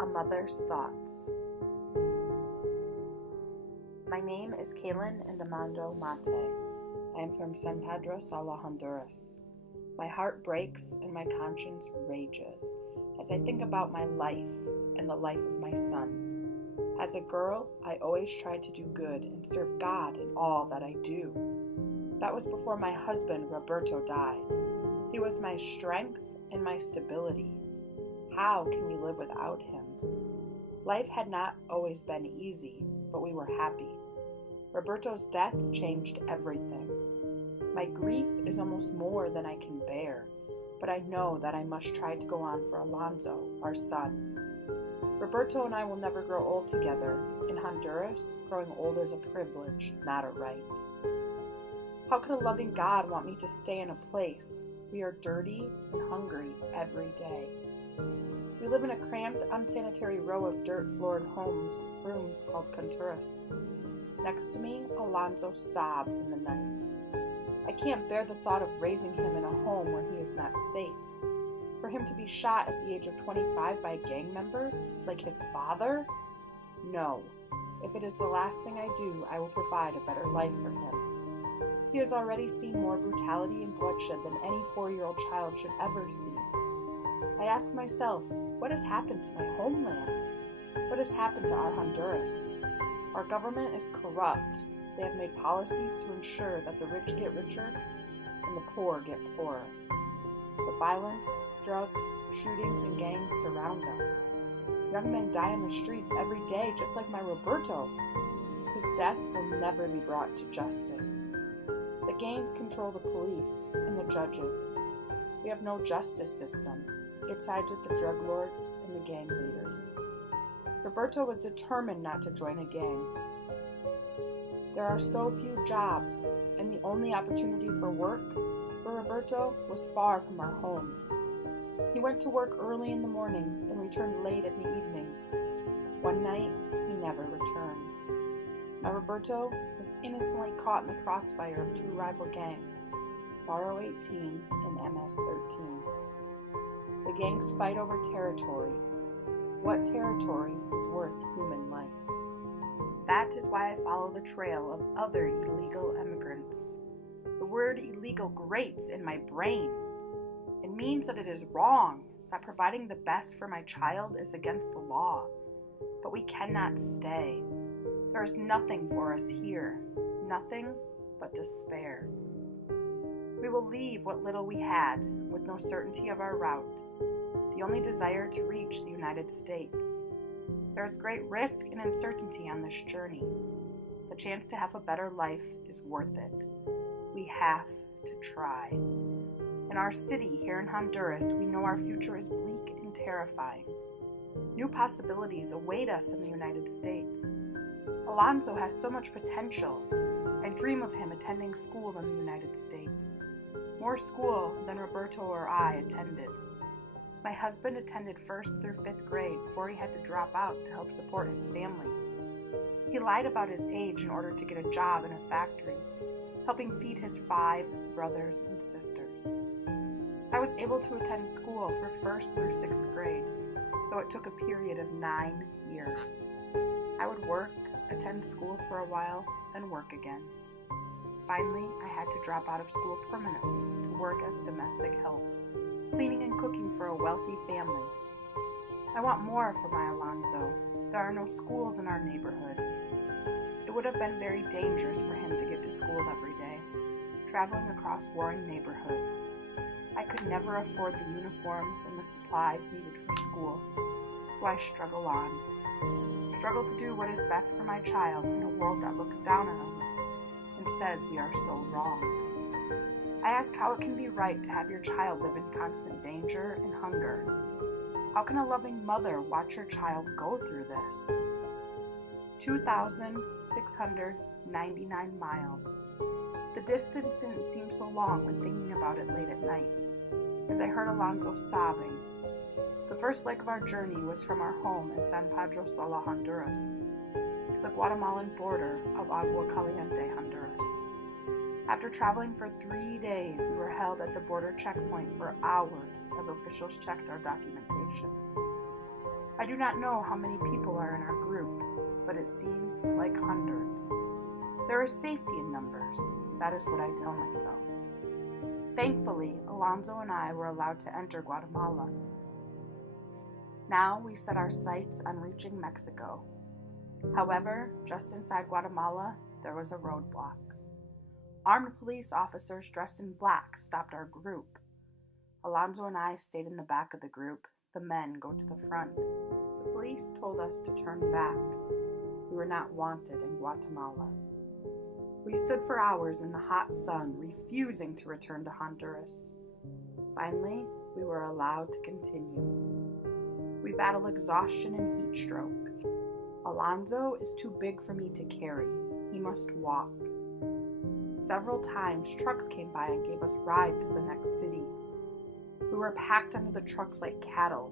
A Mother's Thoughts. My name is Kaylin Endamando Mate. I am from San Pedro Sula, Honduras. My heart breaks and my conscience rages as I think about my life and the life of my son. As a girl, I always tried to do good and serve God in all that I do. That was before my husband, Roberto, died. He was my strength and my stability. How can we live without him? Life had not always been easy, but we were happy. Roberto's death changed everything. My grief is almost more than I can bear, but I know that I must try to go on for Alonzo, our son. Roberto and I will never grow old together. In Honduras, growing old is a privilege, not a right. How could a loving God want me to stay in a place we are dirty and hungry every day? We live in a cramped, unsanitary row of dirt-floored rooms called canturas. Next to me, Alonzo sobs in the night. I can't bear the thought of raising him in a home where he is not safe. For him to be shot at the age of 25 by gang members, like his father? No. If it is the last thing I do, I will provide a better life for him. He has already seen more brutality and bloodshed than any 4-year-old child should ever see. I ask myself, what has happened to my homeland? What has happened to our Honduras? Our government is corrupt. They have made policies to ensure that the rich get richer and the poor get poorer. The violence, drugs, shootings, and gangs surround us. Young men die in the streets every day, just like my Roberto. His death will never be brought to justice. The gangs control the police and the judges. We have no justice system. It sides with the drug lords and the gang leaders. Roberto was determined not to join a gang. There are so few jobs, and the only opportunity for work for Roberto was far from our home. He went to work early in the mornings and returned late in the evenings. One night, he never returned. My Roberto was innocently caught in the crossfire of 2 rival gangs, Barrio 18 and MS 13. The gangs fight over territory. What territory is worth human life? That is why I follow the trail of other illegal immigrants. The word illegal grates in my brain. It means that it is wrong, that providing the best for my child is against the law. But we cannot stay. There is nothing for us here, nothing but despair. We will leave what little we had, with no certainty of our route, the only desire to reach the United States. There is great risk and uncertainty on this journey. The chance to have a better life is worth it. We have to try. In our city here in Honduras, we know our future is bleak and terrifying. New possibilities await us in the United States. Alonzo has so much potential. I dream of him attending school in the United States. More school than Roberto or I attended. My husband attended 1st through 5th grade before he had to drop out to help support his family. He lied about his age in order to get a job in a factory, helping feed his 5 brothers and sisters. I was able to attend school for 1st through 6th grade, though it took a period of 9 years. I would work, attend school for a while, then work again. Finally, I had to drop out of school permanently to work as a domestic help, cleaning and cooking for a wealthy family. I want more for my Alonzo. There are no schools in our neighborhood. It would have been very dangerous for him to get to school every day, traveling across warring neighborhoods. I could never afford the uniforms and the supplies needed for school, so I struggle on. Struggle to do what is best for my child in a world that looks down on us and says we are so wrong. I ask how it can be right to have your child live in constant danger and hunger. How can a loving mother watch her child go through this? 2,699 miles. The distance didn't seem so long when thinking about it late at night, as I heard Alonzo sobbing. The first leg of our journey was from our home in San Pedro Sula, Honduras, to the Guatemalan border of Agua Caliente, Honduras. After traveling for 3 days, we were held at the border checkpoint for hours as officials checked our documentation. I I do not know how many people are in our group, but it seems like hundreds. There is safety in numbers. That is what I tell myself. Thankfully, Alonzo and I were allowed to enter Guatemala. Now we set our sights on reaching Mexico. However, just inside Guatemala, there was a roadblock. Armed police officers dressed in black stopped our group. Alonzo and I stayed in the back of the group. The men go to the front. The police told us to turn back. We were not wanted in Guatemala. We stood for hours in the hot sun, refusing to return to Honduras. Finally, we were allowed to continue. We battle exhaustion and heat stroke. Alonzo is too big for me to carry. He must walk. Several times, trucks came by and gave us rides to the next city. We were packed under the trucks like cattle.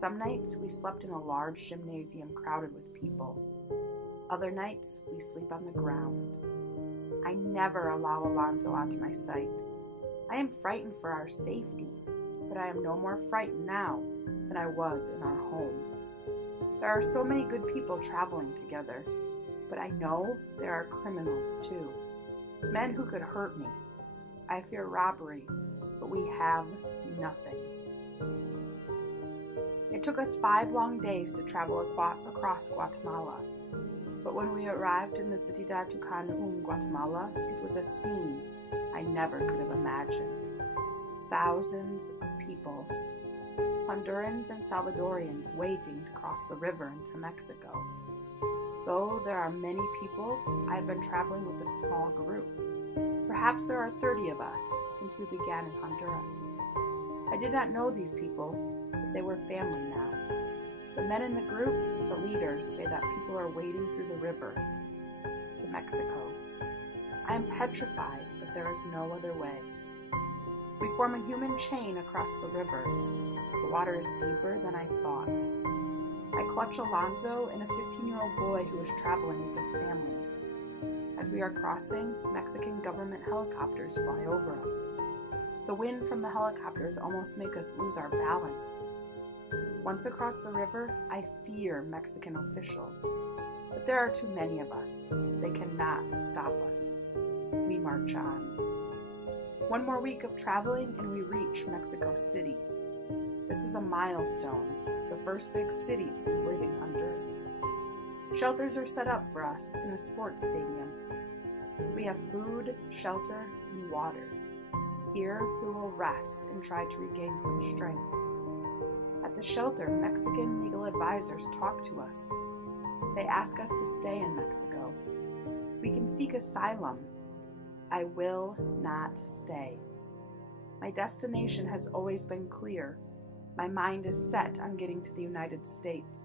Some nights, we slept in a large gymnasium crowded with people. Other nights, we sleep on the ground. I never allow Alonzo onto my sight. I am frightened for our safety, but I am no more frightened now than I was in our home. There are so many good people traveling together, but I know there are criminals too. Men who could hurt me. I fear robbery, but we have nothing. It took us 5 long days to travel across Guatemala. But when we arrived in the Ciudad Tucán, Guatemala, it was a scene I never could have imagined. Thousands of people, Hondurans and Salvadorians, waiting to cross the river into Mexico. Though there are many people, I have been traveling with a small group. Perhaps there are 30 of us since we began in Honduras. I did not know these people, but they were family now. The men in the group, the leaders, say that people are wading through the river to Mexico. I am petrified, but there is no other way. We form a human chain across the river. The water is deeper than I thought. I clutch Alonzo and a 15-year-old boy who is traveling with his family. As we are crossing, Mexican government helicopters fly over us. The wind from the helicopters almost make us lose our balance. Once across the river, I fear Mexican officials, but there are too many of us. They cannot stop us. We march on. 1 more week of traveling and we reach Mexico City. This is a milestone, the first big city since leaving Honduras. Shelters are set up for us in a sports stadium. We have food, shelter, and water. Here we will rest and try to regain some strength. At the shelter, Mexican legal advisors talk to us. They ask us to stay in Mexico. We can seek asylum. I will not stay. My destination has always been clear. My mind is set on getting to the United States.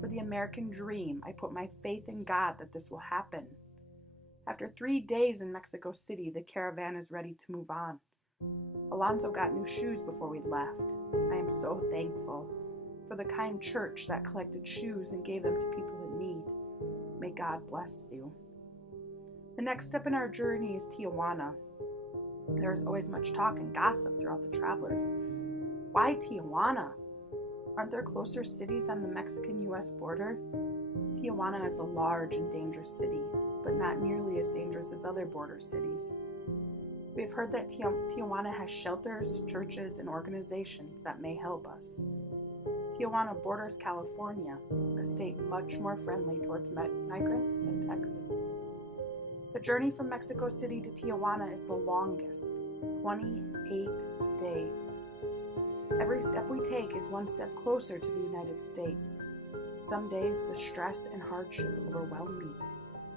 For the American dream, I put my faith in God that this will happen. After 3 days in Mexico City, the caravan is ready to move on. Alonzo got new shoes before we left. I am so thankful for the kind church that collected shoes and gave them to people in need. May God bless you. The next step in our journey is Tijuana. There is always much talk and gossip throughout the travelers. Why Tijuana? Aren't there closer cities on the Mexican-U.S. border? Tijuana is a large and dangerous city, but not nearly as dangerous as other border cities. We have heard that Tijuana has shelters, churches, and organizations that may help us. Tijuana borders California, a state much more friendly towards migrants than Texas. The journey from Mexico City to Tijuana is the longest, 28 days. Every step we take is one step closer to the United States. Some days the stress and hardship overwhelm me.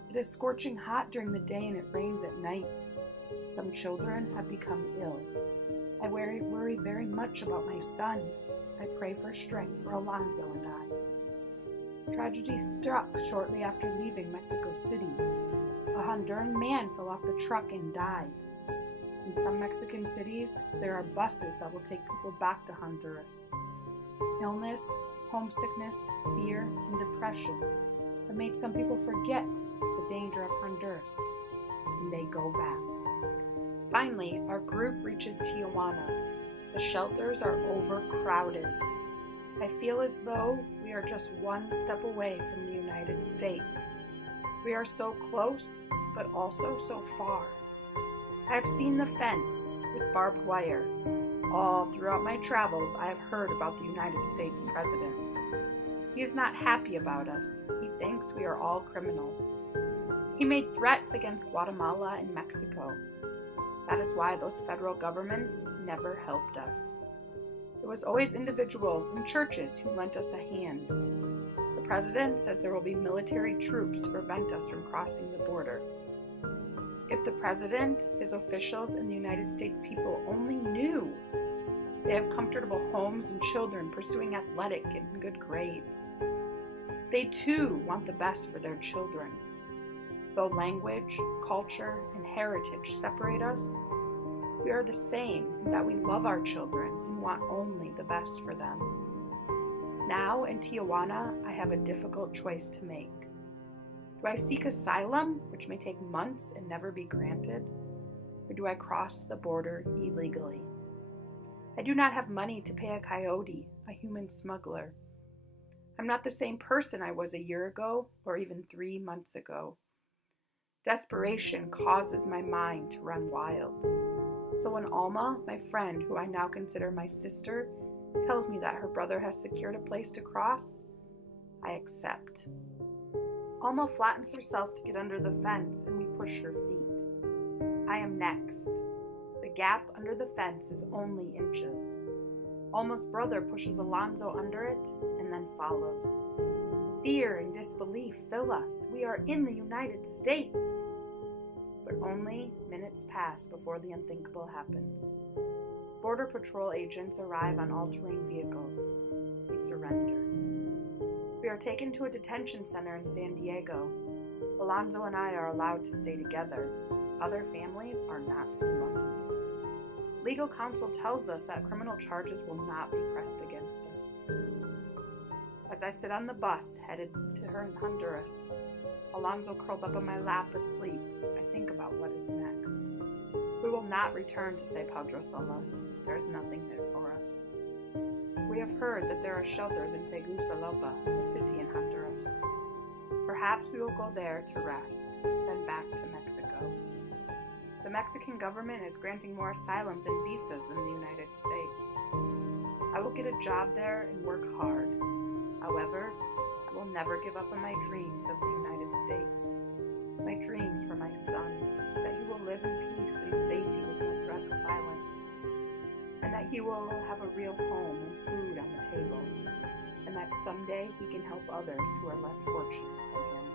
It is scorching hot during the day and it rains at night. Some children have become ill. I worry very much about my son. I pray for strength for Alonzo and I. Tragedy struck shortly after leaving Mexico City. A Honduran man fell off the truck and died. In some Mexican cities, there are buses that will take people back to Honduras. Illness, homesickness, fear, and depression have made some people forget the danger of Honduras, and they go back. Finally, our group reaches Tijuana. The shelters are overcrowded. I feel as though we are just one step away from the United States. We are so close, but also so far. I have seen the fence with barbed wire. All throughout my travels, I have heard about the United States president. He is not happy about us. He thinks we are all criminals. He made threats against Guatemala and Mexico. That is why those federal governments never helped us. It was always individuals and churches who lent us a hand. The president says there will be military troops to prevent us from crossing the border. If the president, his officials, and the United States people only knew. They have comfortable homes and children pursuing athletic and good grades. They too want the best for their children. Though language, culture, and heritage separate us, we are the same in that we love our children and want only the best for them. Now in Tijuana, I have a difficult choice to make. Do I seek asylum, which may take months and never be granted? Or do I cross the border illegally? I do not have money to pay a coyote, a human smuggler. I'm not the same person I was a year ago or even 3 months ago. Desperation causes my mind to run wild. So when Alma, my friend, who I now consider my sister, tells me that her brother has secured a place to cross, I accept. Alma flattens herself to get under the fence and we push her feet. I am next. The gap under the fence is only inches. Alma's brother pushes Alonzo under it and then follows. Fear and disbelief fill us. We are in the United States. But only minutes pass before the unthinkable happens. Border Patrol agents arrive on all-terrain vehicles. We surrender. We are taken to a detention center in San Diego. Alonzo and I are allowed to stay together. Other families are not so lucky. Legal counsel tells us that criminal charges will not be pressed against us. As I sit on the bus headed to Honduras, Alonzo curled up on my lap asleep, I think about what is next. We will not return to San Pedro Sula. There is nothing there for us. We have heard that there are shelters in Tegucigalpa, a city in Honduras. Perhaps we will go there to rest, then back to Mexico. The Mexican government is granting more asylums and visas than the United States. I will get a job there and work hard. However, I will never give up on my dreams of the United States. My dreams for my son, that he will live in peace and safety with no threat of violence, and that he will have a real home and food on the table, and that someday he can help others who are less fortunate than him.